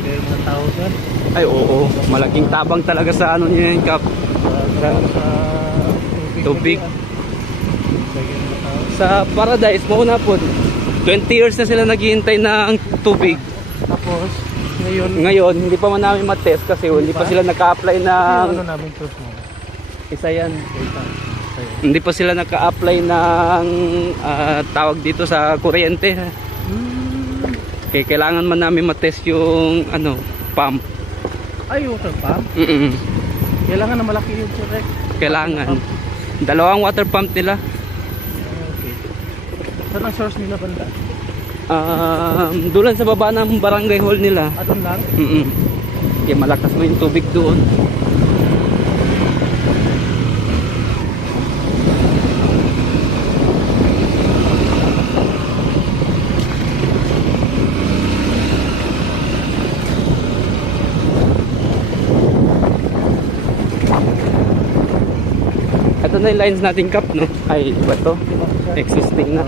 kayo mga tao sir. Ay oo, malaking tabang talaga sa ano niya yung Kap. Sa Tubig. Kayo mga tao. Sa Paradise, mauna po, 20 years na sila naghihintay ng tubig. Tapos, ngayon, Ngayon, hindi pa man namin matest kasi hindi pa sila naka-apply ng... ano namin tools mo? Isa yan. Data. Sa'yo. Hindi pa sila naka-apply ng tawag dito sa kuryente. Kaya kailangan man namin matest yung ano, pump. Ay, water pump? Kailangan na malaki yun sir eh. Kailangan. Dalawang water pump nila. Okay. Saan ang source nila banda? Doon sa baba ng barangay hall nila. Doon lang? Kaya malakas mo yung tubig doon. Ito na yung lines natin Kap, no? Ay, iba to. Existing na.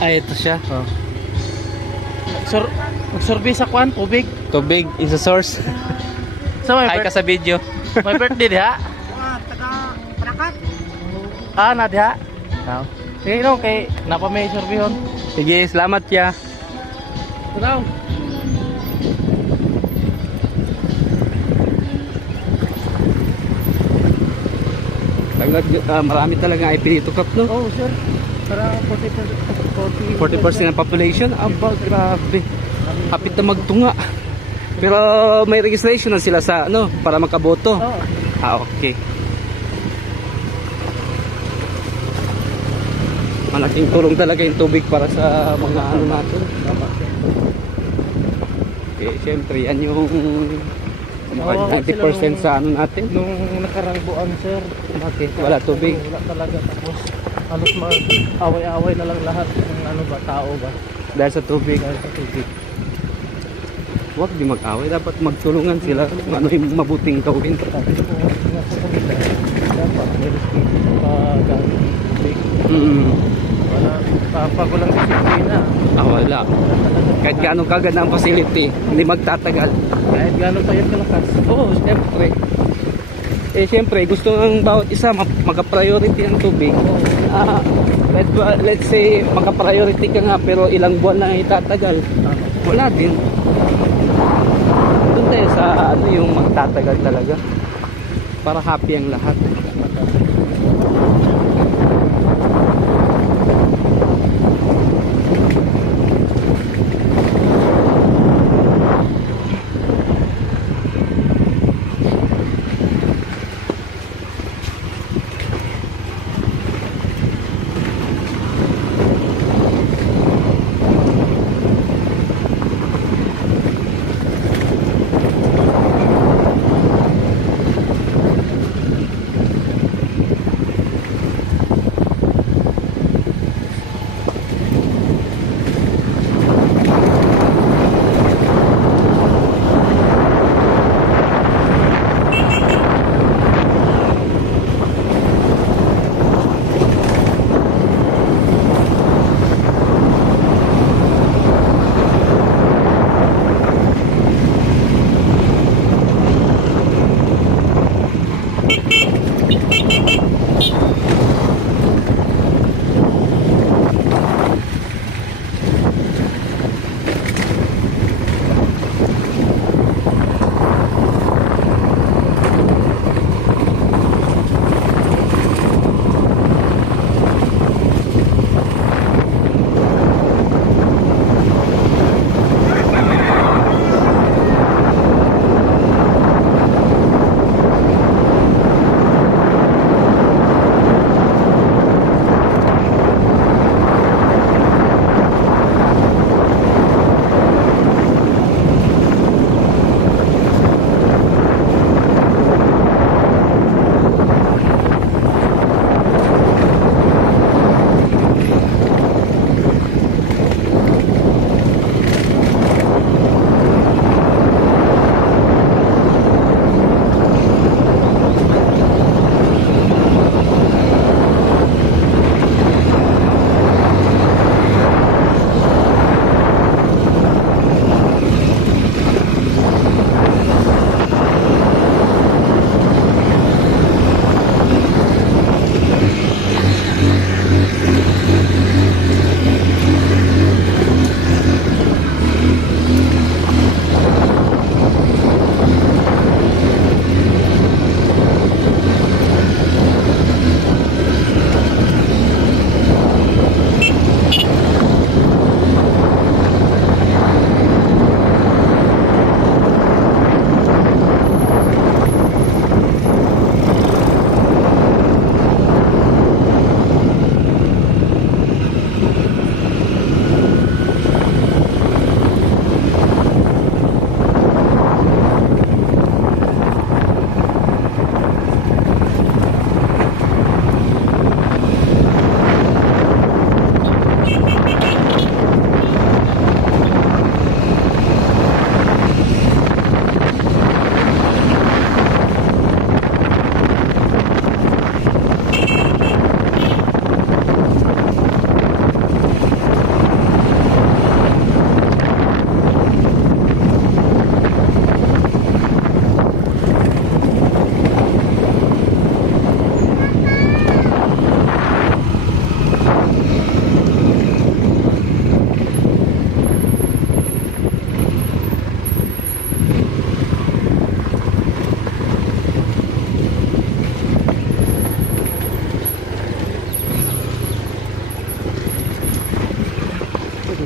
Ay, ito siya. Oh. Magsurvey sa kwan, tubig. Tubig is a source. So, may, Hi ka sa video. may birthday diha? Taga Parakat. Na diha? Sige no, kay napa may survey hon. Sige, salamat ya. Tanaw. Marami talaga IP dito Kap, no? Oh, sir. Para 40% ng population. Aba, grabe. Hapit na magtunga. Pero may registration na sila sa ano para makaboto. Oh. Okay. Malaking tulong talaga yung tubig para sa mga ano natin. Okay, syempre yan yung 90% sa ano natin. Nung nakarang buwan, sir. Bakit? Wala tubig. Wala talaga. Tapos halos mag-away-away na lang lahat ng ano ba, tao ba. Dahil sa tubig. Dahil sa tubig. Huwag di mag-away. Dapat magtulungan sila kung ano yung mabuting gawin. Tapos kung nasa kanila, dapat may respeto pag-gamit ng tubig. Wala, papagulang disiplina. Wala. Kahit gaano kaganda ang facility, hindi magtatagal. Kahit gano'n pa yan kalakas. Oo, siyempre. Siyempre, gusto ng bawat isa magka-priority ang tubig. Let's say, magka-priority ka nga pero ilang buwan na itatagal. Wala din. Doon tayo sa ano yung magtatagal talaga. Para happy ang lahat.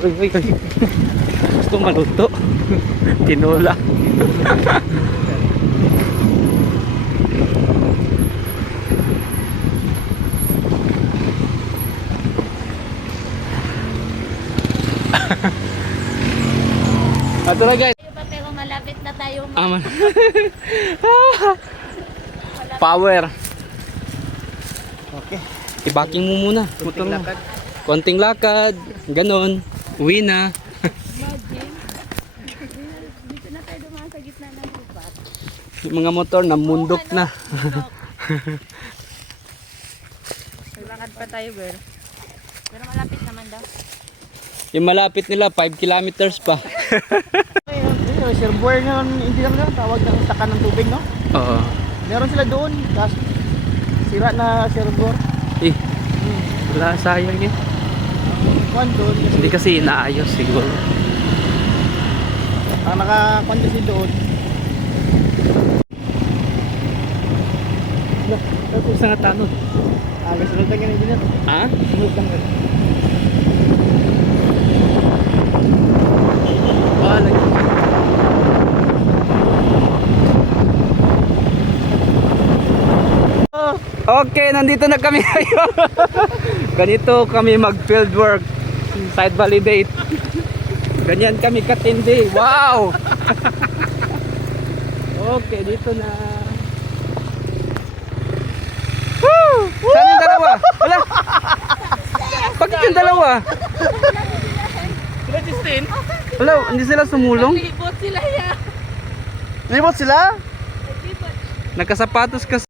Uy. Gusto maluto. Tinola. Ato na guys. Pero malapit na tayo. Aman. Power. Okay. I-backing mo muna. Motor mo. Konting lakad. Ganon. Uwi na. Imagine. Dito na tayo dumaan sa gitna ng lupat. Yung mga motor na mundok na. Lakad pa tayo, girl. Pero malapit naman daw. Yung malapit nila 5 kilometers pa. Yung reservoir nga, hindi naman tawag ng sakan ng tubig, no? Oo. Meron sila doon, tapos sira na reservoir. Eh. Wala, sayang eh. Kwan doon, Hindi kasi inaayos siguro. ang nakakwan kasi doon. Ito sa nga tanod. Sunod lang yan, engineer. Ha? Sunod lang yan. Wala. Okay, nandito na kami ngayon. Ganito kami mag field work. Site validate. Ganyan kami katindi. Wow! Okay, dito na. Woo! Saan yung dalawa? Wala. Bakit yung dalawa? Sila Justin? Wala, hindi sila sumulong. Libot sila yan. Libot sila? Nagkasapatos kasi.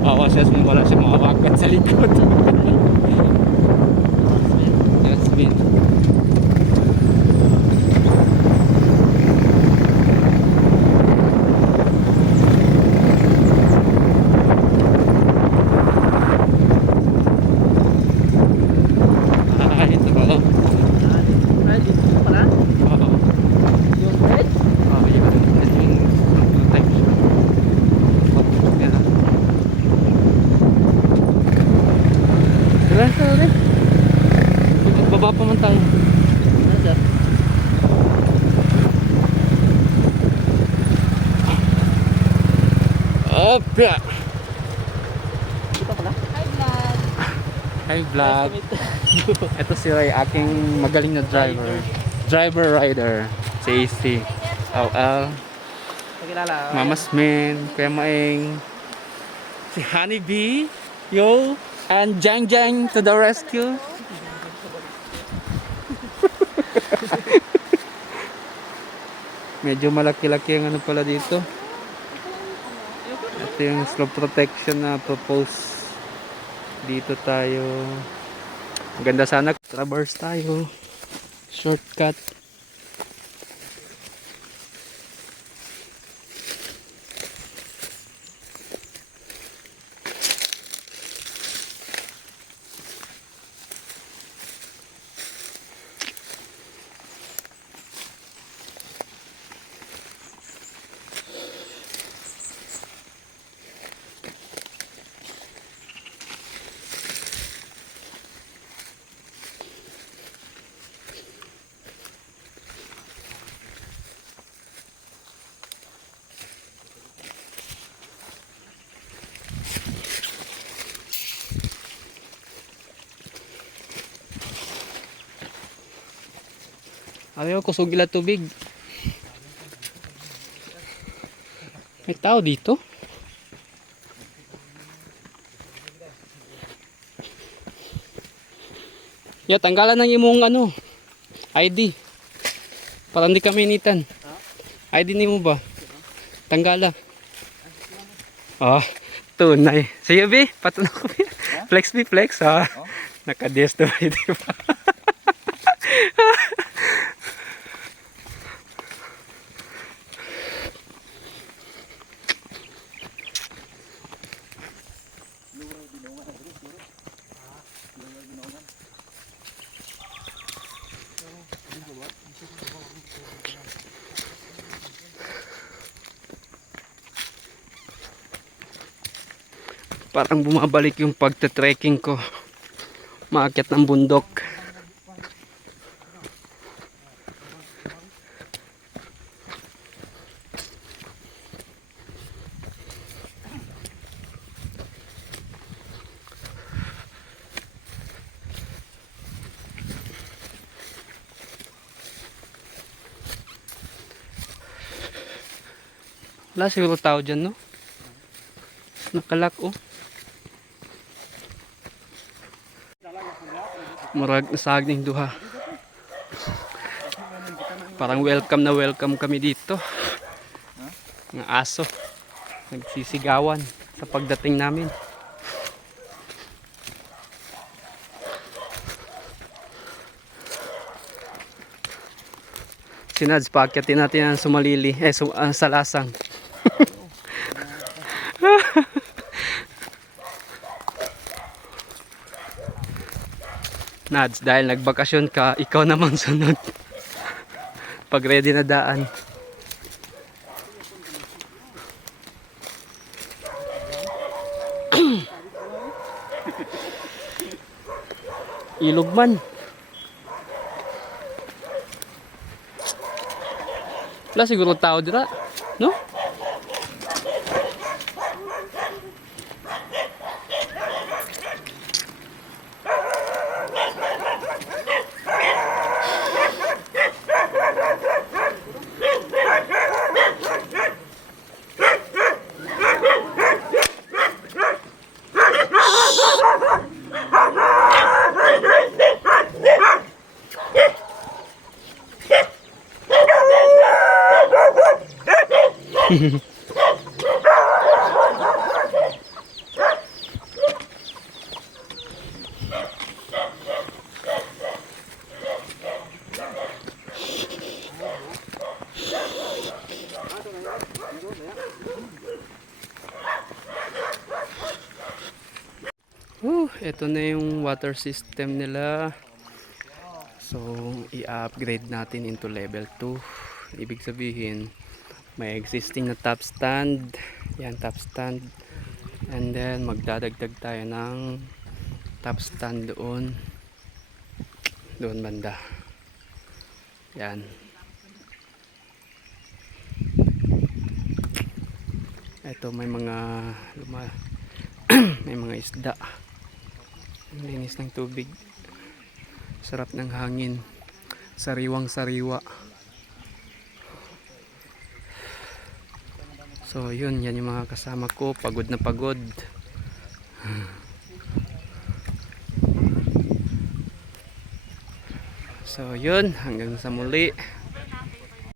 Awas wala siya makawakat sa likod. Jasmine. Ito ba? Dito pala? Oo. Yung red? Oo, yun. Ito yung type siya. Yan. Tara, tara. Baba pa man tayo. Opya! Dito pala? Hi, vlog. Hi vlog. Ito si Ray, aking magaling na driver. Driver rider. Si AC. Pagkilala. Mamas Min, Kuya Maeng. Si Honeybee. Yo. And Jang Jang to the rescue. Medyo malaki-laki ang ano pala dito. Ito yung slope protection na propose. Dito tayo. Maganda sana traverse tayo. Shortcut. Ayaw, kusog ila tubig. May tao dito? Ya, tanggalan ng imong ano, ID. Para hindi kami initan. ID ni mo ba? Tanggala. Ah, tunay. Sige, B, patuloy ko. Flex, B, flex, ha. Naka-DS to, di ba? parang bumabalik yung pagte-trekking ko. Maakyat ng bundok. Wala siguro tao dyan, no? Nakalak, oh. Murag nasag ning duha. Parang welcome na welcome kami dito. Ng aso. Nagsisigawan sa pagdating namin. Sinads, paakyatin natin ang sumalili. Sa lasang. Nads, dahil nagbakasyon ka, ikaw naman sunod. Pag ready na daan. Ilog man. Wala siguro tao dira, no? Ito na yung water system nila. So, i-upgrade natin into level 2. Ibig sabihin, may existing na top stand. Yan, top stand. And then, magdadagdag tayo ng top stand doon. Doon banda. Yan. Ito, may mga may mga isda. Ang linis ng tubig. Sarap ng hangin. Sariwang sariwa. So yun, yan yung mga kasama ko. Pagod na pagod. So yun, hanggang sa muli.